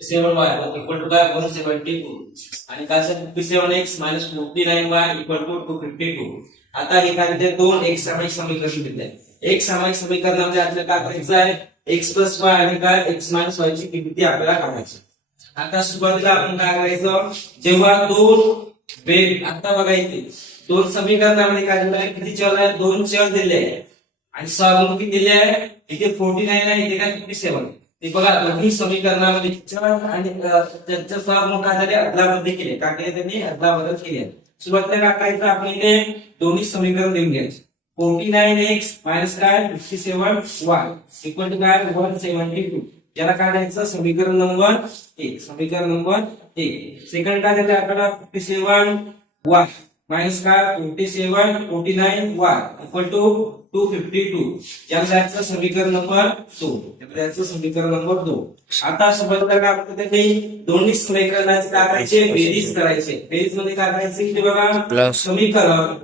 57y equal to काय 172 आणि काय असेल 57x 49y इक्वल टू 252. आता हे काय ते दोन एक सामायिक समीकरण दिले. एक सामायिक समीकरणामध्ये आपल्याला काय करायचं आहे x प्लस y आणि काय x मायनस y ची किंमत आपल्याला काढायची. आता सुरुवातीला आपण काय करायचं जेव्हा दोन वेग आता बघा इथे दोन समीकरणामध्ये काय दिलं आहे किती चल आहे दोन चल दिले आहे आणि सहगुणक किती दिले आहे इथे 49 आहे इथे काय 57. ते बघा दोन्ही समीकरणामध्ये चल आणि त्यांच्या सहगुणक काय झाले अदलाबदली केली का केले त्यांनी अदलाबदल केली आहे. सुरुवातीला काय करायचं आपण इथे दोन्ही समीकरण लिहून घ्यायचे 49x मायनस काय 57y इक्वल टू काय 172. याला काय द्यायचं समीकरण नंबर 1. समीकरण नंबर 1 सेकंड काय द्यायचं आपल्याला 57y मायनस काय 49y इक्वल टू 252. याला द्यायचं समीकरण नंबर 2. याला द्यायचं समीकरण नंबर 2. आता सुरुवातीला काय आपण ते दोन्ही समीकरणाचे काय करायचे बेरीज करायचे. बेरीज मध्ये काय करायचे ते बघा समीकरण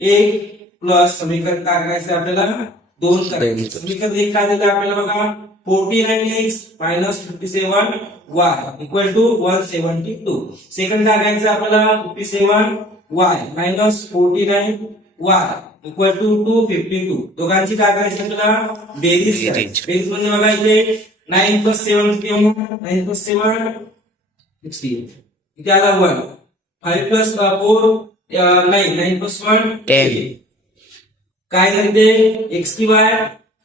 1 प्लस समीकरण काय करायचं आपल्याला 2 करायचे. समीकरण 1 काय दिलं आपल्याला बघा 49x minus 57y equal to 172. Second काय करायचं आपल्याला 57y minus 49y equal to 252. दोघांची काय करायची आपल्याला बेरीज करायची. बेरीज म्हणजे बघा इथे 9 plus 7 किती होणार 9 plus 7 16 इथे आला 1 5 plus 4 9 9 plus 1 10. काय झाले ते x की y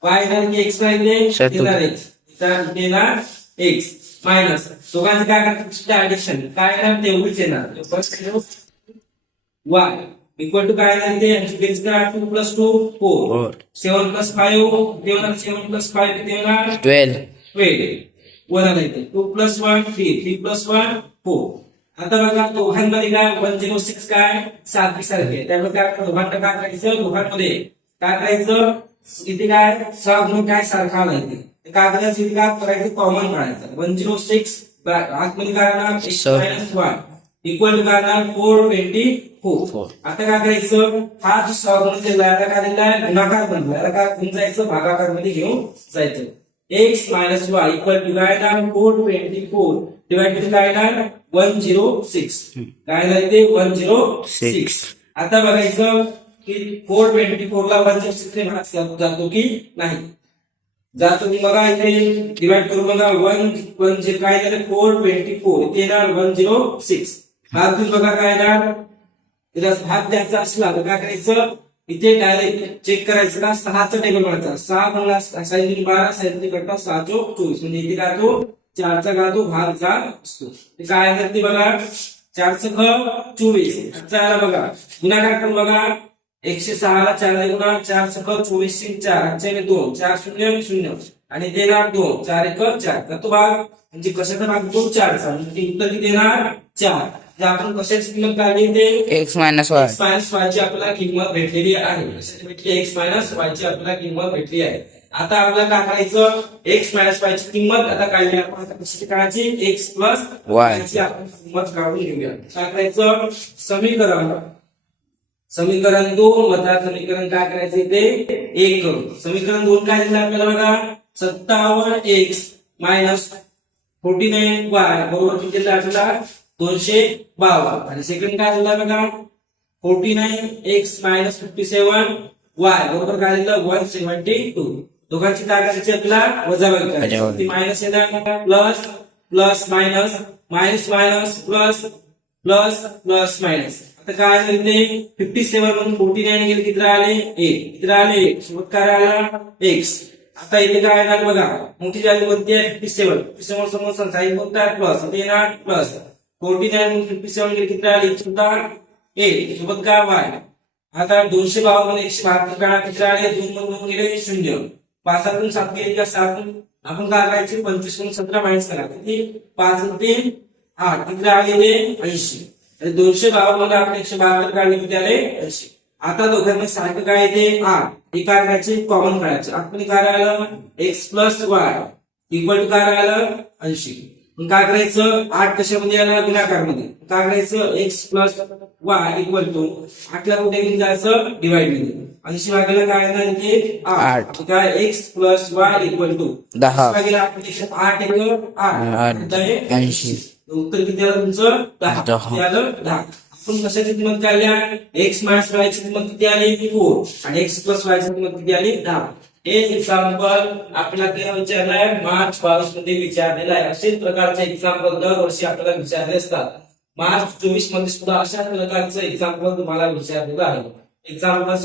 y झाले की x राहिले देणार x तर देणार x मायनस दोघांचे काय करायचं ऍडिशन काय करणार तेवढीच येणार फर्स्ट y इक्वल टू काय झाले ते यांची बेरीज करा 2 plus 2 4 7 plus 5 देणार 7 plus 5 किती येणार 12 वर आला इथे 2 plus 1 3 3 plus 1 4. आता बघा दोघांमध्ये काय 106 काय सारखी सारखी त्यामुळे काय दोघांना काय करायचं दोघांमध्ये काय करायचं इथे काय सहगुणक काय सारखा आला इथे काय करायचं इथे काय करायचं कॉमन काढायचं 106 आतमध्ये काय राहणार x minus y equal to काय राहणार 424. आता काय करायचं हा जो सहगुणक दिला याला काय दिलाय गुणाकार बनला याला काय घेऊन जायचं भागाकार मध्ये घेऊन जायचं. x minus y equal to काय राहणार 424 डिवाइड बाय काय राहणार 106 काय झाले ते 106. आता बघायचं की 424 ला 106 ने भाग जातो की नाही जातो की बघा इथे डिवाइड करून बघा 1 काय झालं 424 इथे येणार 106 भाग देऊन बघा काय येणार त्याला भाग द्यायचा असला तर काय करायचं इथे डायरेक्ट चेक करायचं का 6 चा टेबल बनवायचा 6 बनला 6 12 6 करता 6 24 म्हणजे इथे काय तो 4 चा का तो भाग जा असतो ते काय आहे ते बघा 4 च 24 आजचा बघा गुणाकार करून बघा 106 ला 4 गुणा 4 च 24 4 चे 2 4 0 0 आणि देणार 2 4 1 4 तर तो भाग म्हणजे कशाचा भाग तो 4 चा म्हणजे उत्तर किती देणार 4. जे आपण कशाची किंमत काढली ते x मायनस y ची आपल्याला किंमत भेटलेली आहे. कशाची भेटली x मायनस y ची आपल्याला किंमत भेटली आहे. आता आपल्याला काय करायचं x मायनस y ची किंमत आता काढली आपण आता कशाची काढायची x प्लस y ची आपण किंमत काढून घेऊया. काय करायचं समीकरण 2 वजा समीकरण काय करायचे ते 1 करू. समीकरण 2 काय दिलं आपल्याला बघा 57x मायनस 49y बरोबर किती दिलं आपल्याला 252 आणि सेकंड काय दिलं बघा 49x मायनस 57y बरोबर काय दिलं 172. दोघांची काय करायची आपल्याला वजाबाकी करायची मायनस येणार plus plus minus minus minus plus plus plus minus. आता काय झाले 57 मधून 49 गेले किती राहिले 1 किती राहिले सोबत काय राहिला x. आता इथे काय येणार बघा मोठी व्हॅल्यू कोणती आहे 57 समोर साइन कोणता आहे प्लस इथे येणार प्लस 49 मधून 57 गेले किती राहिले सुद्धा 1 सोबत काय y. आता 252 मध्ये 172 काढा किती राहिले 2 मधून 2 गेले 0 5 मधून 7 गेले का 7 आपण काय करायचे 25 मधून 17 मायनस करा किती 5 3 8 किती राहिले 80 आणि 252 मध्ये आपण 172 काढले किती आले 80. आता दोघांमध्ये सारखं काय येते 8 हे काय करायचे कॉमन काढायचे आतमध्ये काय राहिलं x plus y equal to काय राहिलं 80. मग काय करायचं 8 कशामध्ये आला गुणाकार मध्ये काय करायचं x plus y equal to 8 ला कुठे घेऊन जायचं डिवाइड मध्ये 80 भागेला काय येणार की 8. आठ. काय x plus y equal to 10. भागेला आपण 8 एक 8 80. उत्तर किती आलं तुमचं 10. 10. किती आलं 10. आपण कशाची किंमत काढल्या x मायनस y ची किंमत किती आली 4 आणि x प्लस y ची किंमत किती आली 10. हे एक्झाम्पल आपल्याला काय विचारलंय मार्च 22 मध्ये विचारलेलं आहे. असेच प्रकारचे एक्झाम्पल दरवर्षी आपल्याला विचारले असतात. मार्च 24 मध्ये सुद्धा अशा प्रकारचं एक्झाम्पल तुम्हाला विचारलेलं आहे. एक्झाम्पल